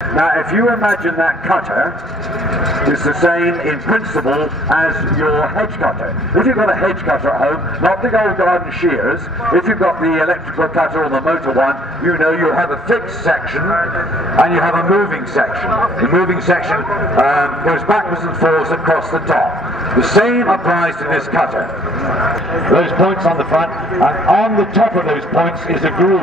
Now, if you imagine that cutter is the same in principle as your hedge cutter. If you've got a hedge cutter at home, not the old garden shears, if you've got the electrical cutter or the motor one, you know you have a fixed section and you have a moving section. The moving section goes backwards and forwards across the top. The same applies to this cutter. Those points on the front, and on the top of those points is a groove.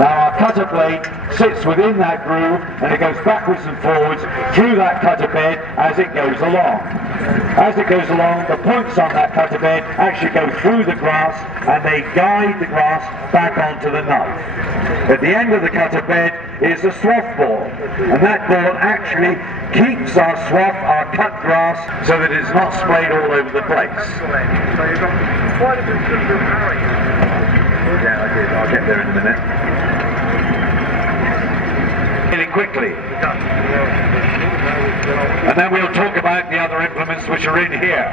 Now, our cutter blade sits within that groove, and it goes backwards and forwards through that cutter bed as it goes along. As it goes along, the points on that cutter bed actually go through the grass, and they guide the grass back onto the knife. At the end of the cutter bed is a swath ball, and that ball actually keeps our swath, our cut grass, so that it's not sprayed all over the place. Yeah, I did. I'll get there in a minute. Really quickly. And then we'll talk about the other implements which are in here.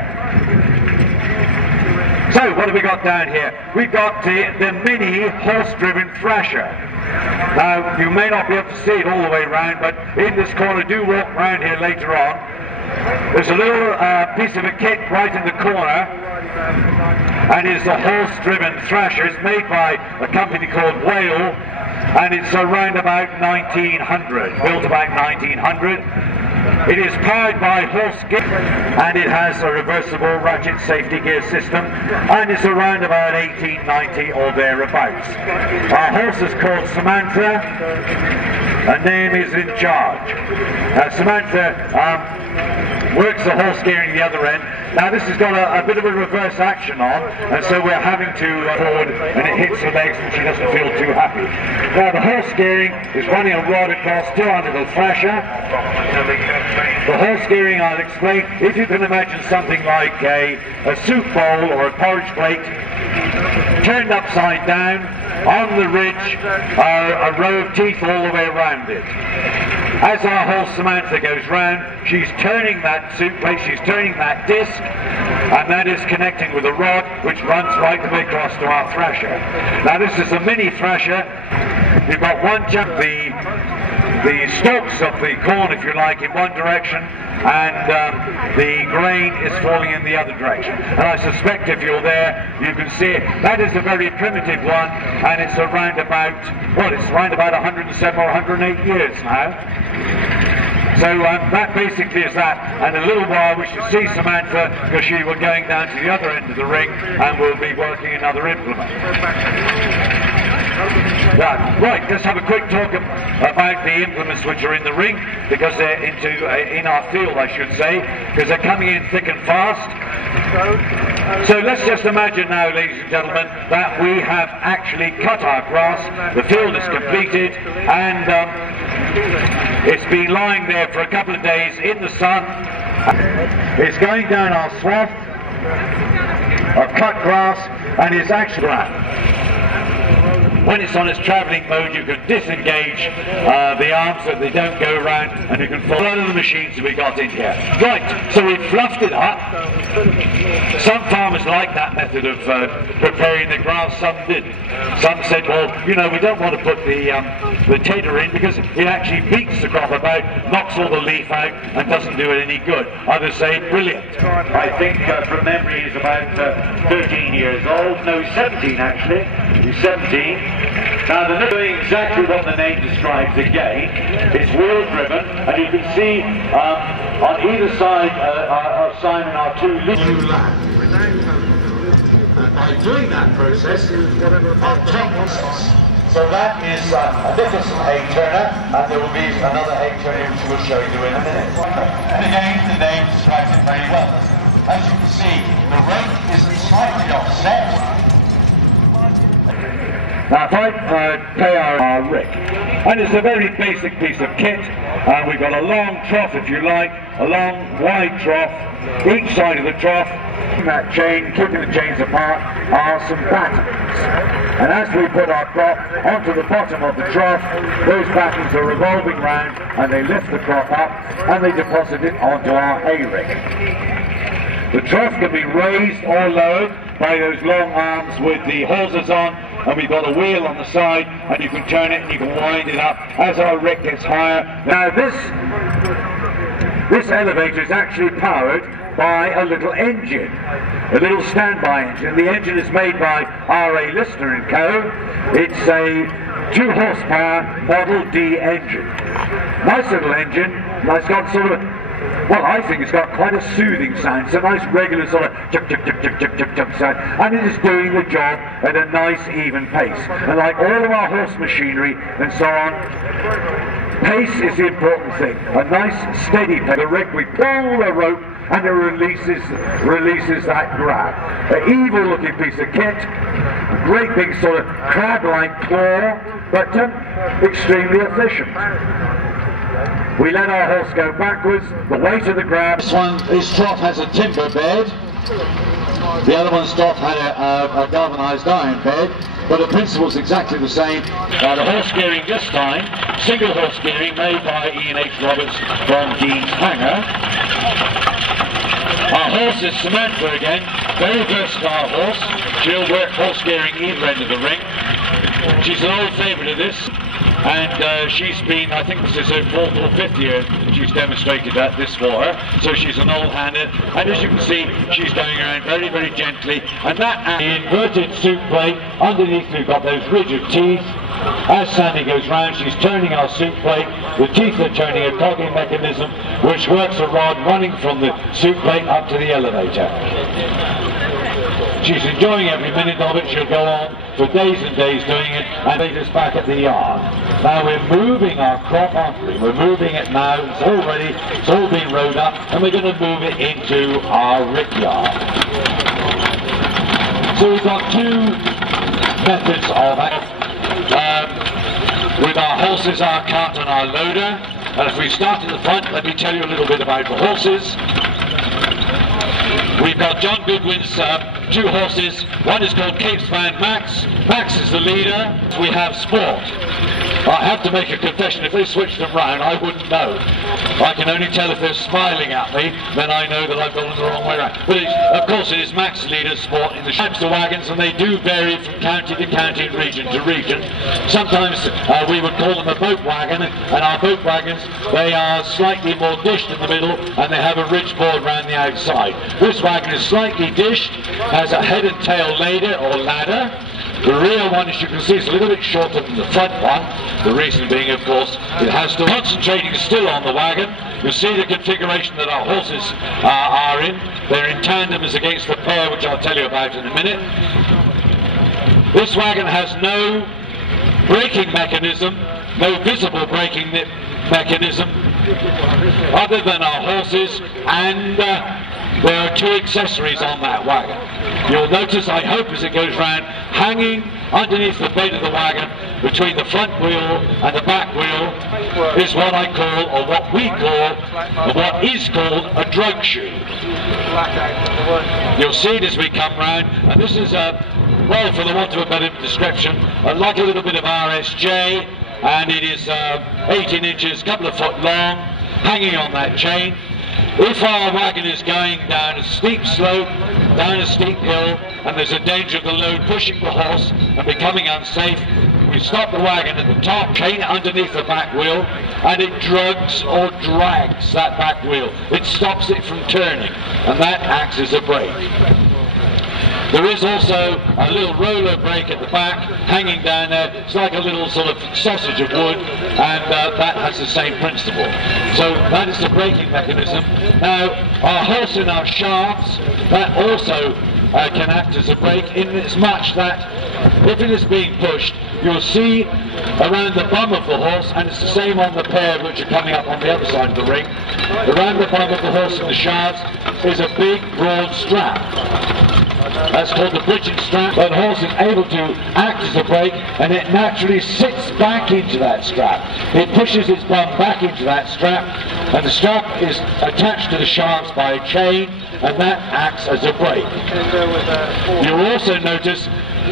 So, what have we got down here? We've got the mini horse-driven thrasher. Now, you may not be able to see it all the way around, but in this corner, do walk around here later on. There's a little piece of a kit right in the corner, and it's a horse-driven thrasher. It's made by a company called Whale, and it's around about 1900, built about 1900. It is powered by horse gear, and it has a reversible ratchet safety gear system, and it's around about 1890 or thereabouts. Our horse is called Samantha, and name is in charge. Samantha works the horse gearing the other end. Now this has got a bit of a reverse action on, and so we're having to forward, and it hits the legs and she doesn't feel too happy. Now the horse gearing is running a rod across 200 little thrasher. The horse gearing, I'll explain. If you can imagine something like a soup bowl or a porridge plate turned upside down, on the ridge are a row of teeth all the way around it. As our horse Samantha goes round, she's turning that soup plate, she's turning that disc, and that is connecting with a rod which runs right the way across to our thrasher. Now this is a mini thrasher. We've got one jump, the stalks of the corn, if you like, in one direction, and the grain is falling in the other direction. And I suspect if you're there, you can see it. That is a very primitive one, and it's around about, well, it's around about 107 or 108 years now. So that basically is that, and in a little while we shall see Samantha, because she will going down to the other end of the ring and will be working another implement. Right, let's have a quick talk about the implements which are in the ring, because they're in our field, I should say, because they're coming in thick and fast. So let's just imagine now, ladies and gentlemen, that we have actually cut our grass, the field is completed, and it's been lying there for a couple of days in the sun. It's going down our swath of cut grass, and it's actually ground. When it's on its travelling mode, you can disengage the arms so that they don't go around, and you can follow the machines that we got in here. Right, so we've fluffed it up. Some farmers like that method of preparing the grass, some didn't. Some said, well, you know, we don't want to put the tedder in because it actually beats the crop about, knocks all the leaf out, and doesn't do it any good. Others say, brilliant. I think from memory he's about 13 years old. No, 17 actually. He's 17. Now they're doing exactly what the name describes again. It's wheel driven, and you can see on either side of Simon are two new lands. And by doing that process, our techniques. So that is a Nicholson hay turner, and there will be another hay turner which we'll show you in a minute. And again, the name describes it very well. As you can see, the rake is slightly offset. Now if I play our rick, and it's a very basic piece of kit, and we've got a long trough, if you like, a long wide trough, each side of the trough, that chain, keeping the chains apart, are some battens. And as we put our crop onto the bottom of the trough, those battens are revolving round, and they lift the crop up, and they deposit it onto our hay rick. The trough can be raised or lowered by those long arms with the hawsers on, and we've got a wheel on the side, and you can turn it and you can wind it up as our rick gets higher. Now this elevator is actually powered by a little engine, a little standby engine. The engine is made by R.A. Lister & Co. It's a 2 horsepower Model D engine. Nice little engine, and it's got sort of, well, I think it's got quite a soothing sound. It's a nice regular sort of tuk tuk tuk tuk tuk tuk tuk sound, and it is doing the job at a nice even pace. And like all of our horse machinery and so on, pace is the important thing. A nice steady pace. The rick, we pull the rope and it releases that grab. An evil looking piece of kit, great big sort of crab-like claw, but extremely efficient. We let our horse go backwards, the weight of the grab. This trough has a timber bed. The other one's trough had a galvanised iron bed, but the principle's exactly the same. The horse gearing this time, single horse gearing made by Ian H. Roberts from Geese Hanger. Our horse is Samantha again, very versatile horse. She'll work horse gearing either end of the ring. She's an old favourite of this, and she's been, I think this is her 4th or 5th year she's demonstrated this for her, so she's an old hander, and as you can see she's going around very, very gently, and that inverted soup plate, underneath we've got those rigid teeth. As Sandy goes round, she's turning our soup plate, the teeth are turning a cogging mechanism which works a rod running from the soup plate up to the elevator. She's enjoying every minute of it. She'll go on for days and days doing it, and lead us back at the yard. Now we're moving our crop, aren't we? We're moving it now. It's all ready. It's all been rowed up, and we're going to move it into our rick yard. So we've got 2 methods of that. With our horses, our cart and our loader. And if we start at the front, let me tell you a little bit about the horses. We've got John Goodwin's 2 horses. One is called Fitzpaine Max. Max is the leader. We have Sport. I have to make a confession, if they switched them round, I wouldn't know. I can only tell if they're smiling at me, then I know that I've gone the wrong way around. But of course it is Max leader Sport in the hamster wagons, and they do vary from county to county and region to region. Sometimes we would call them a boat wagon, and our boat wagons, they are slightly more dished in the middle, and they have a ridge board around the outside. This wagon is slightly dished, has a head and tail ladder. The rear one, as you can see, is a little bit shorter than the front one. The reason being, of course, it has to concentrating still on the wagon. You'll see the configuration that our horses are in. They're in tandem as against the pair, which I'll tell you about in a minute. This wagon has no braking mechanism, no visible braking mechanism, other than our horses, and there are 2 accessories on that wagon. You'll notice, I hope as it goes round, hanging underneath the bed of the wagon between the front wheel and the back wheel is what I call, or what we call, or what is called a drug shoe. You'll see it as we come round, and this is well, for the want of a better description, like a little bit of RSJ, and it is 18 inches, a couple of foot long, hanging on that chain. If our wagon is going down a steep slope, down a steep hill, and there's a danger of the load pushing the horse and becoming unsafe, we stop the wagon at the top, chain it underneath the back wheel, and it drugs or drags that back wheel. It stops it from turning, and that acts as a brake. There is also a little roller brake at the back, hanging down there. It's like a little sort of sausage of wood, and that has the same principle. So that is the braking mechanism. Now, our horse in our shafts, that also can act as a brake, in as much that if it is being pushed, you'll see around the bum of the horse, and it's the same on the pair which are coming up on the other side of the ring, around the bum of the horse in the shafts is a big broad strap. That's called the bridging strap. The horse is able to act as a brake, and it naturally sits back into that strap. It pushes its bum back into that strap, and the strap is attached to the shafts by a chain, and that acts as a brake. You'll also notice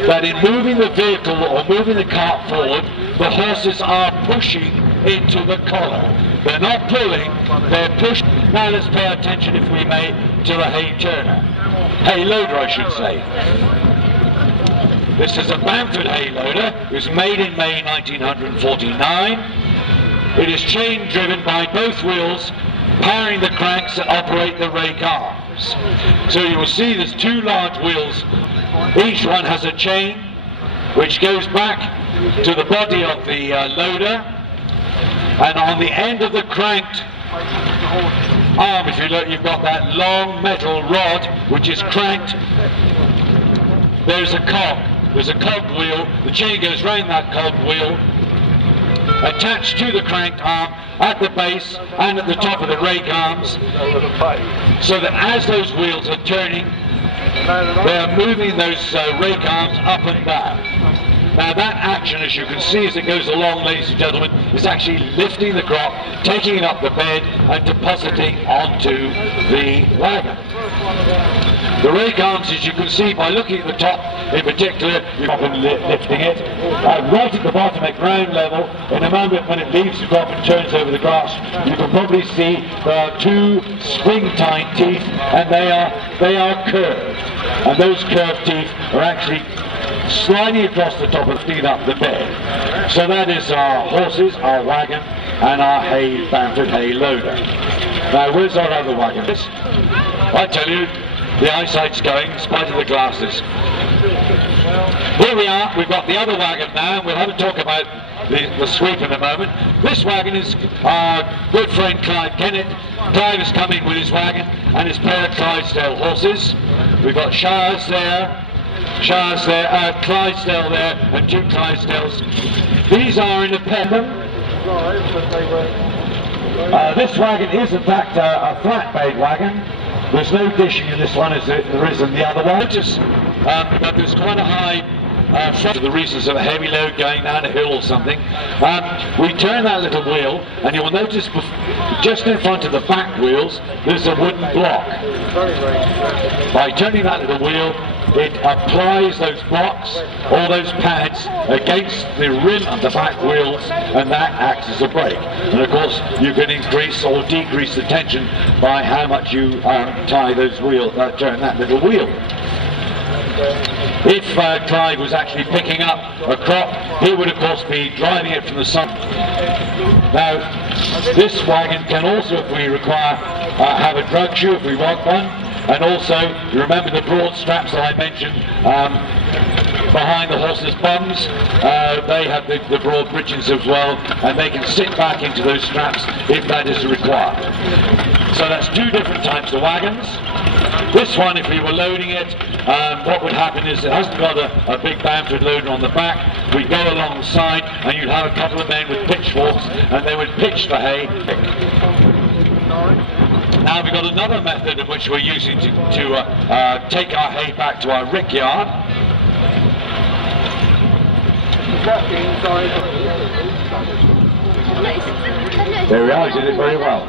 that in moving the vehicle or moving the cart forward, the horses are pushing into the collar. They're not pulling, they're pushing. Now let's pay attention, if we may, to the hay turner. Hay loader, I should say. This is a Bamford hay loader. It was made in May 1949. It is chain driven by both wheels, powering the cranks that operate the rake arms. So you will see there's two large wheels. Each one has a chain which goes back to the body of the loader, and on the end of the cranked arm, if you look, you've got that long metal rod which is cranked. There's a cog. There's a cogged wheel. The chain goes round that cogged wheel, attached to the cranked arm at the base and at the top of the rake arms, so that as those wheels are turning, they are moving those rake arms up and down. Now that action, as you can see as it goes along, ladies and gentlemen, is actually lifting the crop, taking it up the bed and depositing onto the wagon. The rake arms, as you can see by looking at the top in particular, you're often lifting it right at the bottom at ground level. In a moment when it leaves the crop and turns over the grass, you can probably see there are two spring-tied teeth, and they are curved, and those curved teeth are actually sliding across the top and feed up the bed. So that is our horses, our wagon, and our Bamford hay loader. Now where's our other wagon? I tell you, the eyesight's going in spite of the glasses. Here we are, we've got the other wagon now, and we'll have a talk about the sweep in a moment. This wagon is our good friend Clive Kennett. Clive is coming with his wagon and his pair of Clydesdale horses. We've got Shires there, Clydesdale there, and two Clydesdales. These are in a pair. This wagon is in fact a flatbed wagon. There's no dishing in this one as there is in the other one. Notice that there's quite a high front for the reasons of a heavy load going down a hill or something. We turn that little wheel, and you will notice just in front of the back wheels there's a wooden block. By turning that little wheel, it applies those blocks, all those pads, against the rim of the back wheels, and that acts as a brake. And of course you can increase or decrease the tension by how much you tie those wheels, turn that little wheel. If Clive was actually picking up a crop, he would of course be driving it from the sun. Now this wagon can also, if we require, have a drug shoe if we want one, and also you remember the broad straps that I mentioned behind the horses' bums. They have the broad breeches as well, and they can sit back into those straps if that is required. So that's two different types of wagons. This one, if we were loading it, what would happen is it hasn't got a big Bamford loader on the back. We go along the side, and you'd have a couple of men with pitchforks, and they would pitch the hay. Now we've got another method of which we're using to take our hay back to our rick yard. There we are, he did it very well.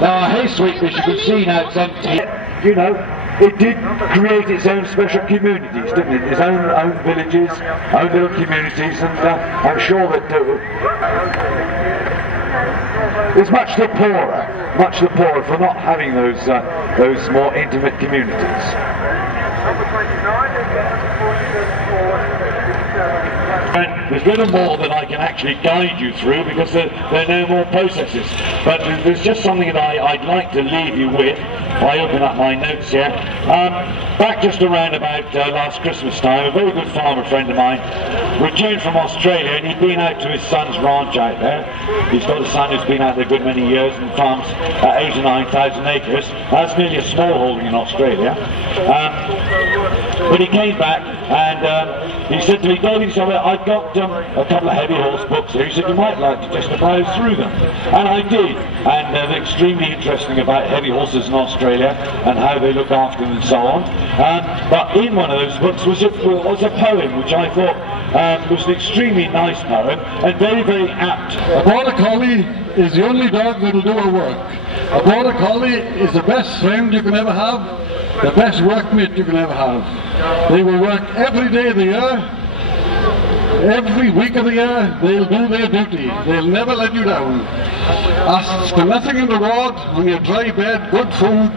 Now our hay sweep, as you can see now, it's empty. You know, it did create its own special communities, didn't it? Its own villages, own little communities, and I'm sure that it's much the poorer for not having those more intimate communities. And there's little more that I can actually guide you through because there are no more processes. But there's just something that I'd like to leave you with. If I open up my notes here. Back just around about last Christmas time, a very good farmer friend of mine returned from Australia, and he'd been out to his son's ranch out there. He's got a son who's been out there a good many years and farms 8,000 or 9,000 acres. That's nearly a small holding in Australia. But he came back and he said to me, David, he said, I've got a couple of heavy horse books here. He said, you might like to just browse through them. And I did. And they're extremely interesting about heavy horses in Australia and how they look after them and so on. But in one of those books was a poem which I thought was an extremely nice poem and very, very apt. A border collie is the only dog that will do her work. A border collie is the best friend you can ever have, the best workmate you can ever have. They will work every day of the year, every week of the year. They'll do their duty. They'll never let you down. Ask for nothing in reward on your dry bed, good food,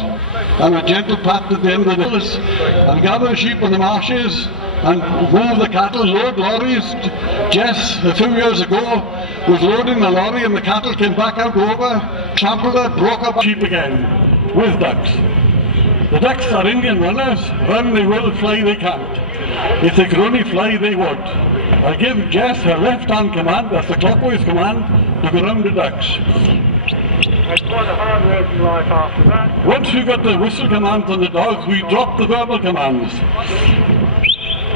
and a gentle pat at the end of the hills, and gather the sheep in the marshes, and move the cattle, load lorries. Jess, a few years ago, was loading the lorry and the cattle came back out over, trampled it, broke up sheep again, with ducks. The ducks are Indian runners, run they will, fly they can't. If they could only fly, they would. I give Jess her left-hand command, that's the clockwise command, to go round the ducks. It's quite a hard working life after that. Once we got the whistle commands on the dogs, we dropped the verbal commands.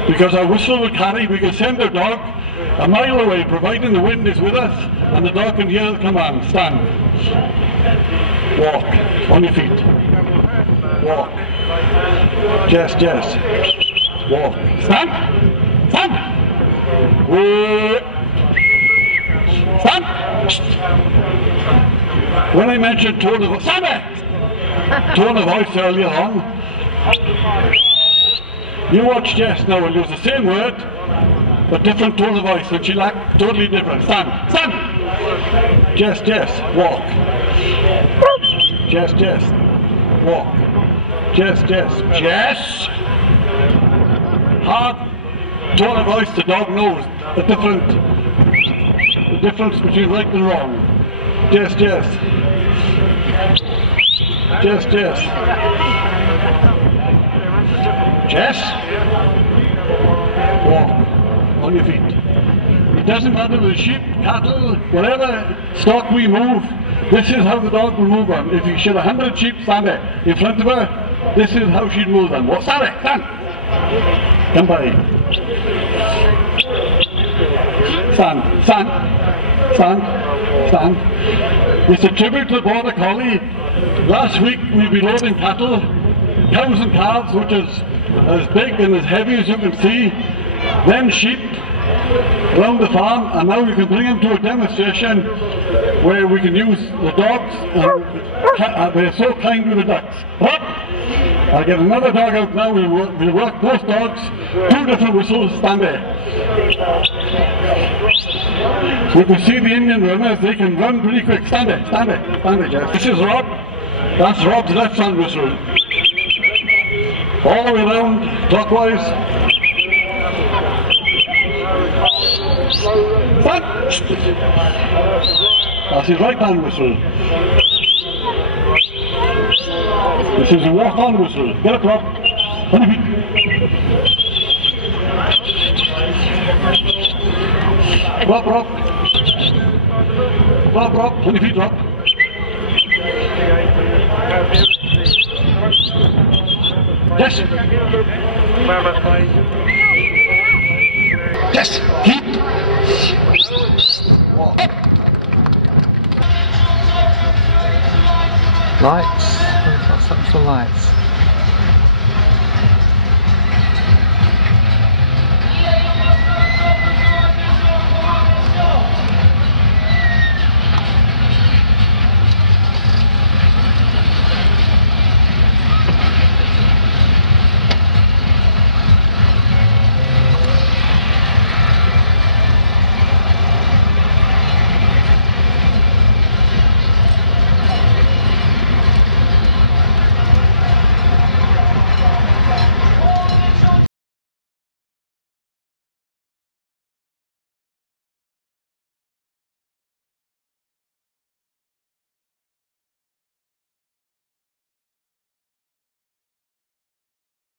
Because our whistle will carry, we can send a dog a mile away, providing the wind is with us, and the dog can hear the command. Stand. Walk. On your feet. Walk. Jess. Walk. Stand. Stand. Stand. When I mentioned tone of voice, tone of voice earlier on, you watch Jess now and use the same word, but different tone of voice, and she'll act totally different. Stand. Stand. Jess. Walk. Jess. Walk. Jess. Hard tone of voice, the dog knows the difference between right and wrong. Jess. Jess. Walk. On your feet. It doesn't matter with sheep, cattle, whatever stock we move, this is how the dog will move on. If you should 100 sheep stand there in front of her, this is how she'd move them. Well, stand there, stand. Come by. Stand. It's a tribute to the Border Collie. Last week we've been loading cattle, cows and calves, which is as big and as heavy as you can see, then sheep around the farm, and now we can bring them to a demonstration where we can use the dogs, and they're so kind with the ducks. I'll get another dog out now, we'll work both dogs, 2 different whistles, stand there. So you can see the Indian runners, they can run pretty quick. Stand there, Jeff. This is Rob, that's Rob's left hand whistle. All the way around, clockwise. Stand. That's his right hand whistle. This is a walk on whistle. Get up, Rob. On your feet. Rob. On your feet, Rob. Yes. Yes. Keep. Lights. Let's have some lights.